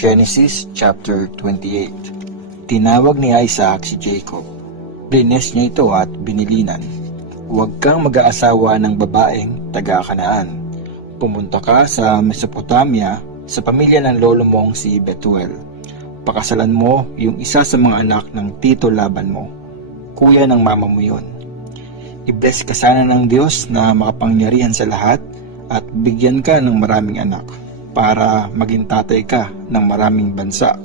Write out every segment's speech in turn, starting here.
Genesis chapter 28. Tinawag ni Isaac si Jacob. Blines niya ito at binilinan. Huwag kang mag-aasawa ng babaeng taga-Kanaan. Pumunta ka sa Mesopotamia sa pamilya ng lolo mong si Betuel. Pakasalan mo yung isa sa mga anak ng tito Laban mo. Kuya ng mama mo yun. I-bless ka sana ng Diyos na makapangyarihan sa lahat at bigyan ka ng maraming anak para maging tatay ka ng maraming bansa.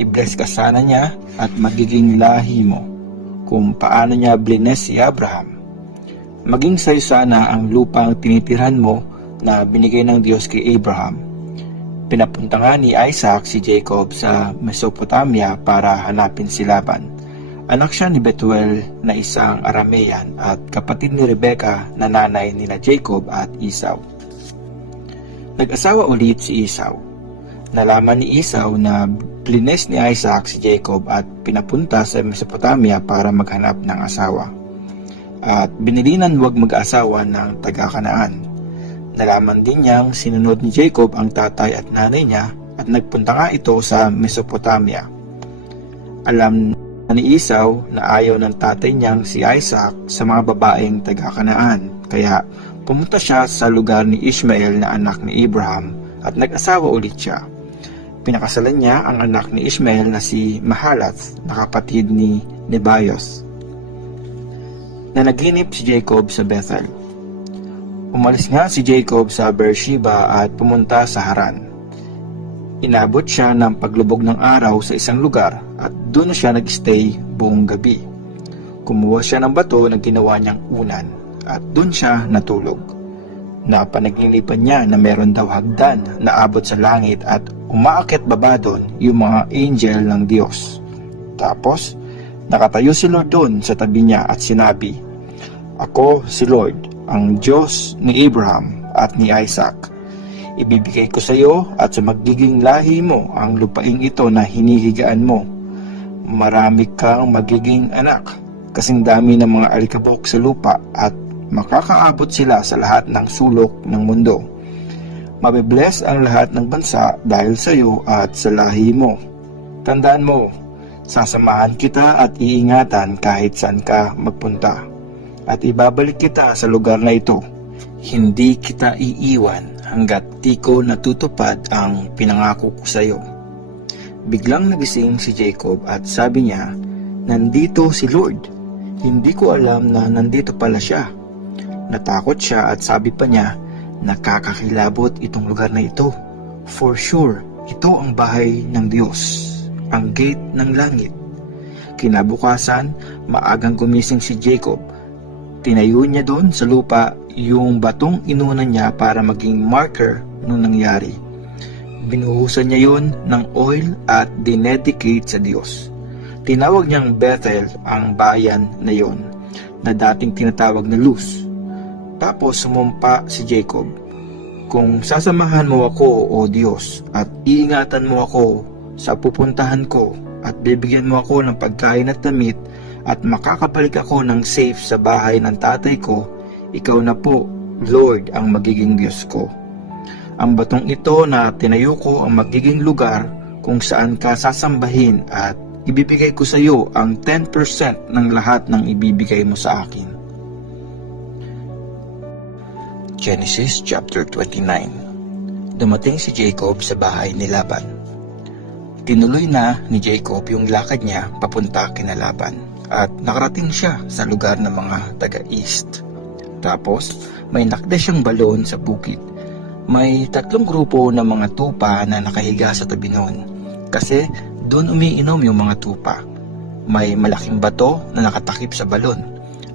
I-bless ka sana niya at magiging lahi mo kung paano niya blines si Abraham. Maging sa'yo sana ang lupang tinitirhan mo na binigay ng Diyos kay Abraham. Pinapunta nga ni Isaac si Jacob sa Mesopotamia para hanapin si Laban. Anak siya ni Betuel na isang Aramean at kapatid ni Rebecca na nanay nila Jacob at Esau. Nag-asawa ulit si Esau. Nalaman ni Esau na blines ni Isaac si Jacob at pinapunta sa Mesopotamia para maghanap ng asawa. At binilinan huwag mag-asawa ng taga-Kanaan. Nalaman din niyang sinunod ni Jacob ang tatay at nanay niya at nagpunta nga ito sa Mesopotamia. Alam ni Esau na ayaw ng tatay niyang si Isaac sa mga babaeng taga-Kanaan, kaya pumunta siya sa lugar ni Ishmael na anak ni Abraham at nag-asawa ulit siya. Pinakasalan niya ang anak ni Ishmael na si Mahalath na kapatid ni Nebayos. Nanaginip si Jacob sa Bethel. Umalis nga si Jacob sa Beersheba at pumunta sa Haran. Inabot siya ng paglubog ng araw sa isang lugar at doon siya nag-stay buong gabi. Kumuha siya ng bato na ginawa niyang unan at doon siya natulog. Napanaginipan niya na meron daw hagdan na abot sa langit at umaakyat baba doon yung mga angel ng Diyos. Tapos, nakatayo si Lord doon sa tabi niya at sinabi, "Ako si Lord, ang Diyos ni Abraham at ni Isaac. Ibibigay ko sa iyo at sa magiging lahi mo ang lupaing ito na hinihigaan mo. Marami kang magiging anak, kasing dami ng mga alikabok sa lupa at makakaabot sila sa lahat ng sulok ng mundo. Mabibless ang lahat ng bansa dahil sa iyo at sa lahi mo. Tandaan mo, sasamahan kita at iingatan kahit saan ka magpunta. At ibabalik kita sa lugar na ito. Hindi kita iiwan hanggat di ko natutupad ang pinangako ko sa iyo." Biglang nagising si Jacob at sabi niya, "Nandito si Lord. Hindi ko alam na nandito pala siya." Natakot siya at sabi pa niya, "Nakakakilabot itong lugar na ito. For sure, ito ang bahay ng Diyos, ang gate ng langit." Kinabukasan, maagang gumising si Jacob. Tinayo niya doon sa lupa yung batong inunan niya para maging marker nung nangyari. Binuhusan niya yun ng oil at dinedicate sa Diyos. Tinawag niyang Bethel ang bayan na yon, na dating tinatawag na Luz. Tapos sumumpa si Jacob, "Kung sasamahan mo ako, O Diyos, at iingatan mo ako sa pupuntahan ko, at bibigyan mo ako ng pagkain at damit, at makakabalik ako ng safe sa bahay ng tatay ko, ikaw na po, Lord, ang magiging Diyos ko. Ang batong ito na tinayo ko ang magiging lugar kung saan ka sasambahin at ibibigay ko sa iyo ang 10% ng lahat ng ibibigay mo sa akin." Genesis chapter 29. Dumating si Jacob sa bahay ni Laban. Tinuloy na ni Jacob yung lakad niya papunta kina Laban at nakarating siya sa lugar ng mga taga-east. Tapos, may nakda siyang balon sa bukid. May 3 grupo ng mga tupa na nakahiga sa tabi noon, kasi doon umiinom yung mga tupa. May malaking bato na nakatakip sa balon.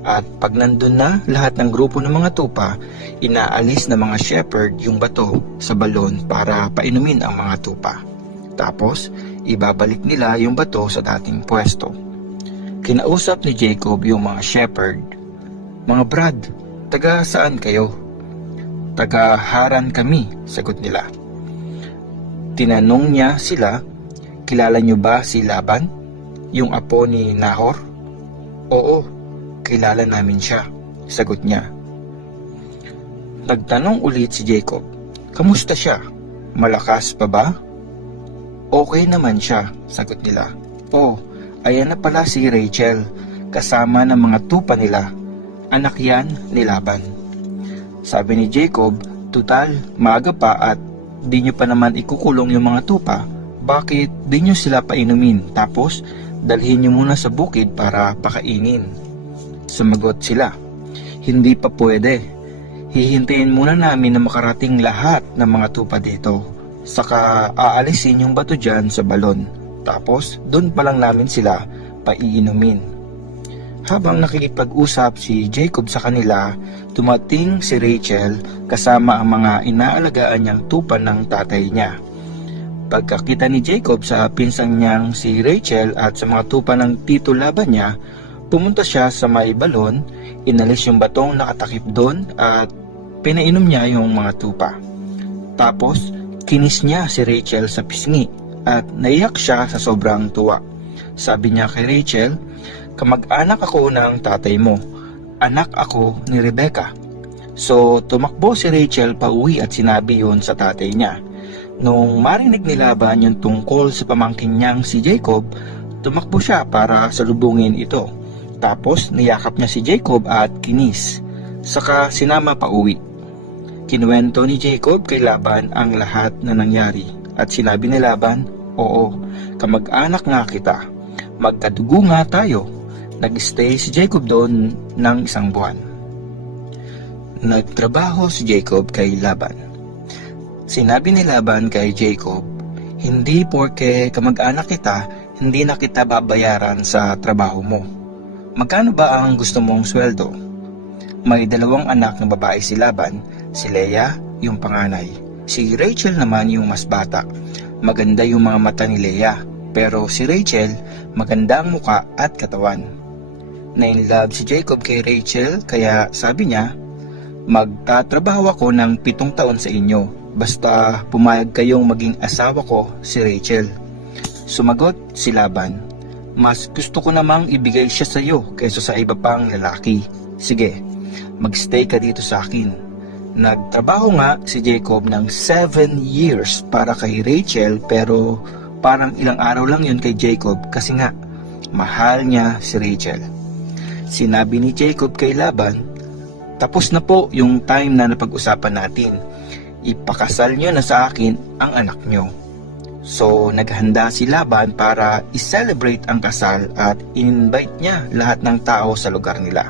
At pag nandun na lahat ng grupo ng mga tupa, inaalis ng mga shepherd yung bato sa balon para painumin ang mga tupa. Tapos, ibabalik nila yung bato sa dating pwesto. Kinausap ni Jacob yung mga shepherd. "Mga brad, taga saan kayo?" "Taga Haran kami," sagot nila. Tinanong niya sila, "Kilala niyo ba si Laban, yung apo ni Nahor?" "Oo, kilala namin siya," sagot niya. Nagtanong ulit si Jacob, "Kamusta siya? Malakas pa ba?" Okay naman siya, sagot nila. Oh, ayan na pala si Rachel, kasama ng mga tupa nila. Anak yan ni Laban. Sabi ni Jacob, tutal, maaga pa at di nyo pa naman ikukulong yung mga tupa. Bakit di nyo sila painumin tapos dalhin nyo muna sa bukid para pakainin? Sumagot sila, hindi pa pwede. Hihintayin muna namin na makarating lahat ng mga tupa dito. Saka aalisin yung bato dyan sa balon. Tapos doon pa lang namin sila paiinumin. Habang nakikipag-usap si Jacob sa kanila, dumating si Rachel kasama ang mga inaalagaan niyang tupa ng tatay niya. Pagkakita ni Jacob sa pinsang niyang si Rachel at sa mga tupa ng tito Laban niya, pumunta siya sa may balon, inalis yung batong nakatakip doon at pinainom niya yung mga tupa. Tapos, kinis niya si Rachel sa pisngi at naiyak siya sa sobrang tuwa. Sabi niya kay Rachel, kamag-anak ako ng tatay mo, anak ako ni Rebecca. So, tumakbo si Rachel pauwi at sinabi yon sa tatay niya. Nung marinig ni Laban yung tungkol sa pamangkin niyang si Jacob, tumakbo siya para salubungin ito. Tapos niyakap niya si Jacob at kinis. Saka sinama pa uwi. Kinuwento ni Jacob kay Laban ang lahat na nangyari. At sinabi ni Laban, oo, kamag-anak nga kita. Magkadugo nga tayo. Nag-stay si Jacob doon ng 1 buwan. Nagtrabaho si Jacob kay Laban. Sinabi ni Laban kay Jacob, hindi porke kamag-anak kita, hindi na kita babayaran sa trabaho mo. Magkano ba ang gusto mong sweldo? May 2 anak na babae si Laban, si Leah, yung panganay. Si Rachel naman yung mas bata. Maganda yung mga mata ni Leah, pero si Rachel, maganda ang muka at katawan. Na-inlove si Jacob kay Rachel, kaya sabi niya, magtatrabaho ako ng 7 taon sa inyo. Basta pumayag kayong maging asawa ko, si Rachel. Sumagot si Laban, mas gusto ko namang ibigay siya sa iyo kaysa sa iba pang lalaki. Sige, magstay ka dito sa akin. Nagtrabaho nga si Jacob ng 7 years para kay Rachel, pero parang ilang araw lang yun kay Jacob kasi nga, mahal niya si Rachel. Sinabi ni Jacob kay Laban, tapos na po yung time na napag-usapan natin. Ipakasal nyo na sa akin ang anak nyo. So, naghanda si Laban para i-celebrate ang kasal at in-invite niya lahat ng tao sa lugar nila.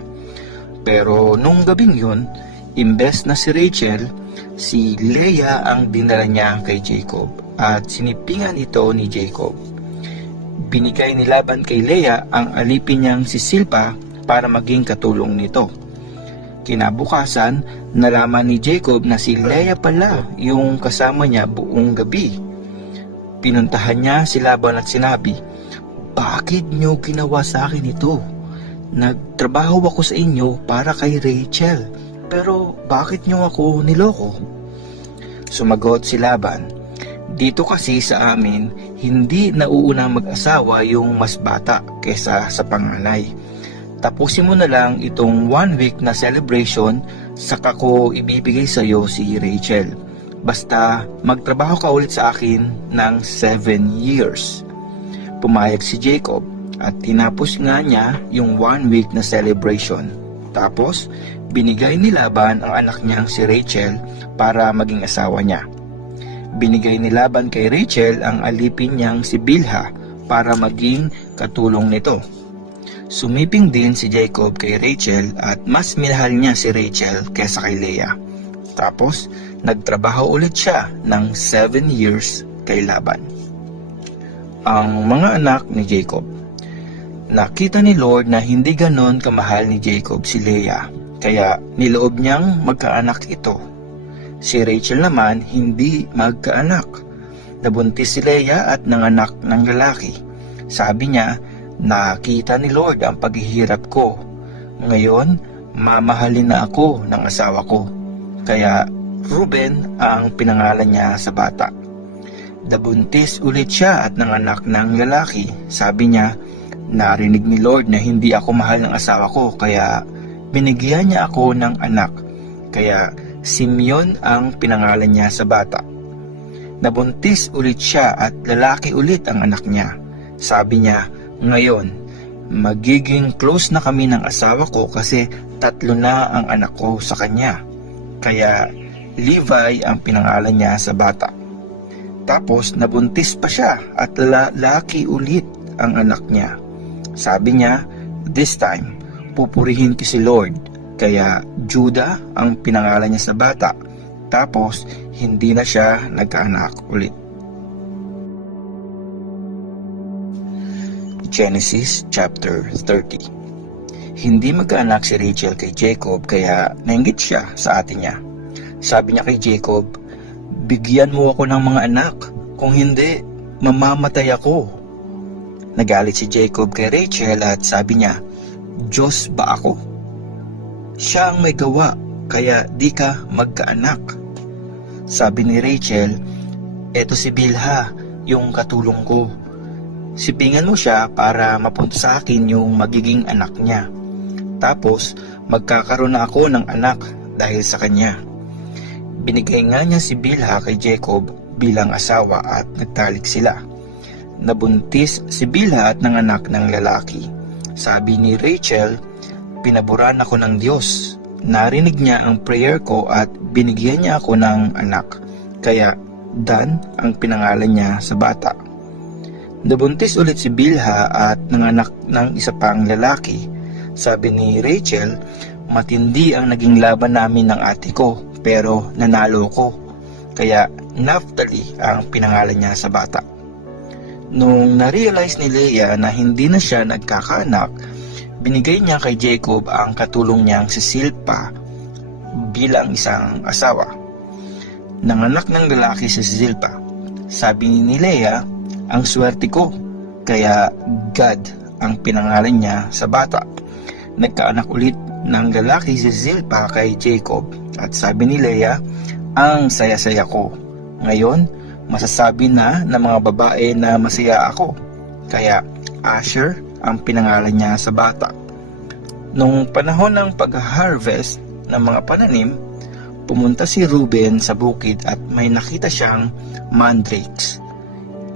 Pero nung gabing yun, imbes na si Rachel, si Leah ang dinala niya kay Jacob at sinipingan ito ni Jacob. Binigay ni Laban kay Leah ang alipin niyang si Silpa para maging katulong nito. Kinabukasan, nalaman ni Jacob na si Leah pala yung kasama niya buong gabi. Pinuntahan niya si Laban at sinabi, bakit niyo ginawa sa akin ito? Nagtrabaho ako sa inyo para kay Rachel, pero bakit niyo ako niloko? Sumagot si Laban, dito kasi sa amin, hindi nauunang mag-asawa yung mas bata kesa sa panganay. Tapusin mo na lang itong 1 week na celebration, saka ko ibibigay sa iyo si Rachel. Basta magtrabaho ka ulit sa akin ng 7 years. Pumayag si Jacob at tinapos nga niya yung 1 week na celebration. Tapos binigay ni Laban ang anak niyang si Rachel para maging asawa niya. Binigay ni Laban kay Rachel ang alipin niyang si Bilha para maging katulong nito. Sumiping din si Jacob kay Rachel at mas minahal niya si Rachel kaysa kay Leah. Tapos, nagtrabaho ulit siya ng 7 years kay Laban. Ang mga anak ni Jacob. Nakita ni Lord na hindi ganon kamahal ni Jacob si Leah, kaya niloob niyang magkaanak ito. Si Rachel naman hindi magkaanak. Nabuntis si Leah at nanganak ng lalaki. Sabi niya, nakita ni Lord ang paghihirap ko. Ngayon, mamahalin na ako ng asawa ko. Kaya Ruben ang pinangalan niya sa bata. Nabuntis ulit siya at nanganak ng lalaki. Sabi niya, narinig ni Lord na hindi ako mahal ng asawa ko, kaya binigyan niya ako ng anak. Kaya Simeon ang pinangalan niya sa bata. Nabuntis ulit siya at lalaki ulit ang anak niya. Sabi niya, ngayon, magiging close na kami ng asawa ko kasi 3 na ang anak ko sa kanya. Kaya Levi ang pinangalan niya sa bata. Tapos nabuntis pa siya at lalaki ulit ang anak niya. Sabi niya, this time, pupurihin ko si Lord. Kaya Judah ang pinangalan niya sa bata. Tapos hindi na siya nagkaanak ulit. Genesis chapter 30. Hindi magkaanak si Rachel kay Jacob kaya nainggit siya sa ate niya. Sabi niya kay Jacob, bigyan mo ako ng mga anak, kung hindi, mamamatay ako. Nagalit si Jacob kay Rachel at sabi niya, Diyos ba ako? Siya ang may gawa, kaya di ka magkaanak. Sabi ni Rachel, eto si Bilha, yung katulong ko. Sipingan mo siya para mapunta sa akin yung magiging anak niya. Tapos, magkakaroon na ako ng anak dahil sa kanya. Binigay nga niya si Bilha kay Jacob bilang asawa at nagtalik sila. Nabuntis si Bilha at nanganak ng lalaki. Sabi ni Rachel, pinaburan ako ng Diyos. Narinig niya ang prayer ko at binigyan niya ako ng anak. Kaya Dan ang pinangalan niya sa bata. Nabuntis ulit si Bilha at nanganak ng isa pang lalaki. Sabi ni Rachel, matindi ang naging laban namin ng ate ko pero nanalo ko. Kaya Naphtali ang pinangalan niya sa bata. Nung na-realize ni Leah na hindi na siya nagkakaanak, binigay niya kay Jacob ang katulong niyang si Silpa bilang isang asawa. Nanganak ng lalaki si Silpa. Sabi ni Leah, ang swerte ko, kaya Gad ang pinangalan niya sa bata. Nagkaanak ulit ng lalaki si Silpa kay Jacob at sabi ni Leah, ang saya-saya ko. Ngayon, masasabi na ng mga babae na masaya ako. Kaya Asher ang pinangalan niya sa bata. Nung panahon ng pag-harvest ng mga pananim, pumunta si Reuben sa bukid at may nakita siyang mandrakes.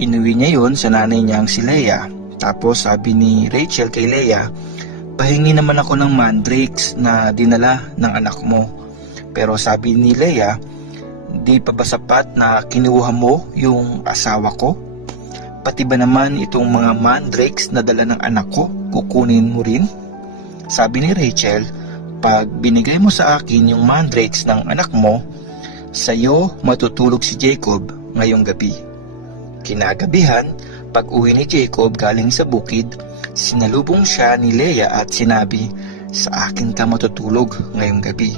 Inuwi niya yon sa nanay niyang si Leah. Tapos sabi ni Rachel kay Leah, pahingi naman ako ng mandrakes na dinala ng anak mo. Pero sabi ni Leah, di pa ba sapat na kinuha mo yung asawa ko? Pati ba naman itong mga mandrakes na dala ng anak ko, kukunin mo rin? Sabi ni Rachel, pag binigay mo sa akin yung mandrakes ng anak mo, sa'yo matutulog si Jacob ngayong gabi. Kinagabihan, pag uwi ni Jacob galing sa bukid, sinalubong siya ni Leah at sinabi, sa akin ka matutulog ngayong gabi.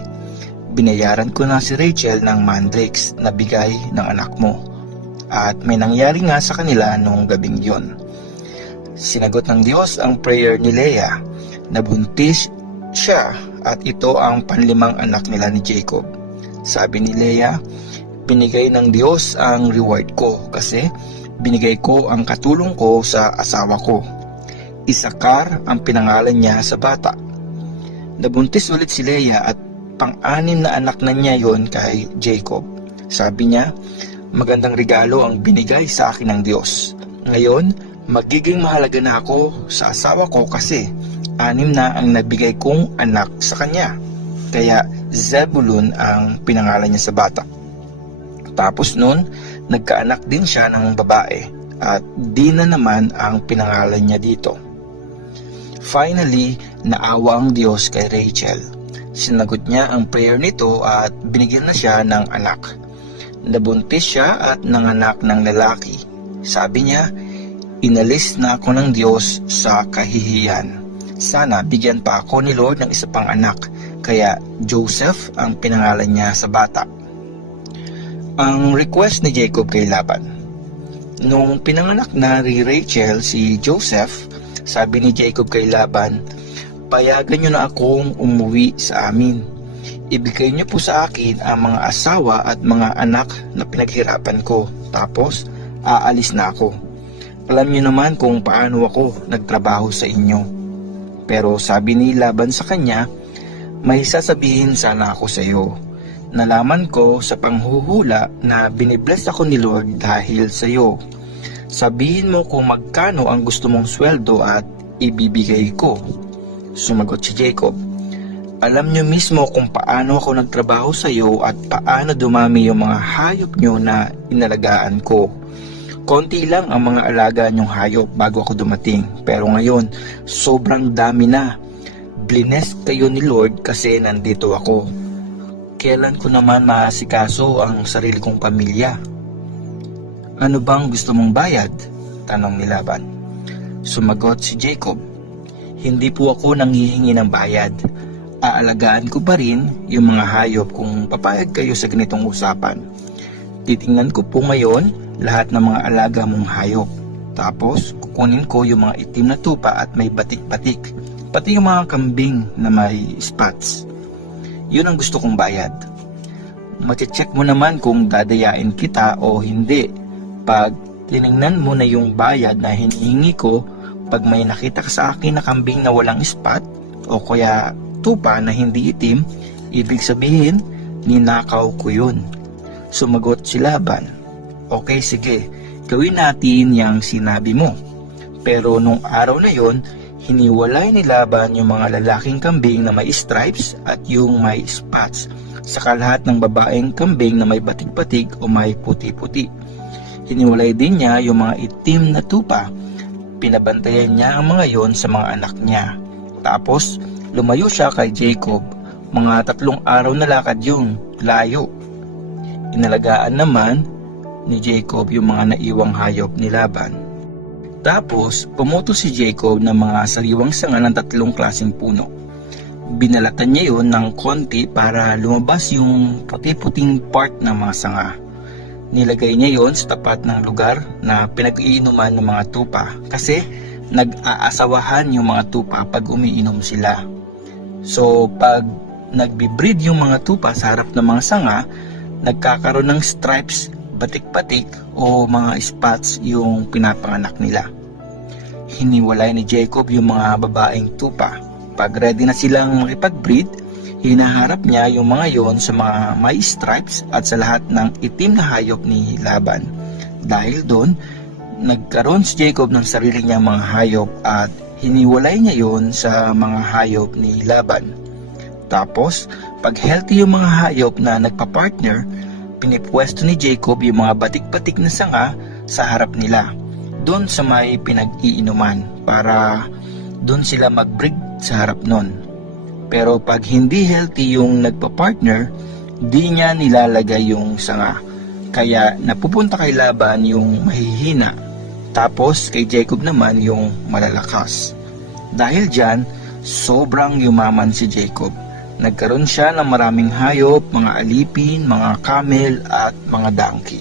Binayaran ko na si Rachel ng mandrakes na bigay ng anak mo. At may nangyari nga sa kanila noong gabing yon. Sinagot ng Diyos ang prayer ni Leah. Nabuntis siya at ito ang panlimang anak nila ni Jacob. Sabi ni Leah, binigay ng Diyos ang reward ko kasi binigay ko ang katulong ko sa asawa ko. Isakar ang pinangalan niya sa bata. Nabuntis ulit si Leah at pang-anim na anak na niya yon kay Jacob. Sabi niya, magandang regalo ang binigay sa akin ng Diyos. Ngayon, magiging mahalaga na ako sa asawa ko kasi 6 na ang nabigay kong anak sa kanya. Kaya Zebulun ang pinangalan niya sa bata. Tapos nun, nagkaanak din siya ng babae at Dina naman ang pinangalan niya dito. Finally, naawa ang Diyos kay Rachel. Sinagot niya ang prayer nito at binigyan na siya ng anak. Nabuntis siya at nanganak ng lalaki. Sabi niya, inalis na ako ng Diyos sa kahihiyan. Sana bigyan pa ako ni Lord ng isa pang anak. Kaya Joseph ang pinangalan niya sa bata. Ang request ni Jacob kay Laban. Nung pinanganak na ni Rachel si Joseph, sabi ni Jacob kay Laban, payagan niyo na akong umuwi sa amin. Ibigay niyo po sa akin ang mga asawa at mga anak na pinaghirapan ko. Tapos, aalis na ako. Alam niyo naman kung paano ako nagtrabaho sa inyo. Pero sabi ni Laban sa kanya, may sasabihin sana ako sa iyo. Nalaman ko sa panghuhula na binibless ako ni Lord dahil sa iyo. Sabihin mo kung magkano ang gusto mong sweldo at ibibigay ko. Sumagot si Jacob, alam niyo mismo kung paano ako nagtrabaho sa iyo at paano dumami yung mga hayop niyo na inalagaan ko. Konti lang ang mga alaga niyong hayop bago ako dumating, pero ngayon sobrang dami na. Blines kayo ni Lord kasi nandito ako. Kailan ko naman maasikaso ang sarili kong pamilya? Ano bang gusto mong bayad? Tanong ni Laban. Sumagot si Jacob, hindi po ako nanghihingi ng bayad. Aalagaan ko pa rin yung mga hayop kung papayag kayo sa ganitong usapan. Titingnan ko po ngayon lahat ng mga alaga mong hayop. Tapos kukunin ko yung mga itim na tupa at may batik-batik, pati yung mga kambing na may spots. Yun ang gusto kong bayad. Mache-check mo naman kung dadayain kita o hindi. Pag tiningnan mo na yung bayad na hinihingi ko, pag may nakita ka sa akin na kambing na walang spot o kaya tupa na hindi itim, ibig sabihin, ninakaw ko yun. Sumagot si Laban, okay sige, gawin natin yung sinabi mo. Pero nung araw na yon, hiniwalay ni Laban yung mga lalaking kambing na may stripes at yung may spots, saka lahat ng babaeng kambing na may batik-batik o may puti-puti. Hiniwalay din niya yung mga itim na tupa. Pinabantayan niya ang mga yon sa mga anak niya. Tapos lumayo siya kay Jacob. Mga 3 araw na lakad yung layo. Inalagaan naman ni Jacob yung mga naiwang hayop ni Laban. Tapos, pumuto si Jacob ng mga sariwang sanga ng 3 klaseng puno. Binalatan niya yon ng konti para lumabas yung puti-puting part ng mga sanga. Nilagay niya yon sa tapat ng lugar na pinag-iinuman ng mga tupa kasi nag-aasawahan yung mga tupa pag umiinom sila. So, pag nagbi-breed yung mga tupa sa harap ng mga sanga, nagkakaroon ng stripes, batik-batik o mga spots yung pinapanganak nila. Hiniwalay ni Jacob yung mga babaeng tupa. Pag ready na silang makipag-breed, hinaharap niya yung mga yon sa mga may stripes at sa lahat ng itim na hayop ni Laban. Dahil doon, nagkaroon si Jacob ng sarili niyang mga hayop at hiniwalay niya yon sa mga hayop ni Laban. Tapos, pag healthy yung mga hayop na nagpa-partner, pinipwesto ni Jacob yung mga batik-batik na sanga sa harap nila, doon sa may pinag-iinuman para doon sila mag-breed sa harap nun. Pero pag hindi healthy yung nagpa-partner, di niya nilalagay yung sanga. Kaya napupunta kay Laban yung mahihina, tapos kay Jacob naman yung malalakas. Dahil dyan, sobrang yumaman si Jacob. Nagkaroon siya ng maraming hayop, mga alipin, mga camel at mga donkey.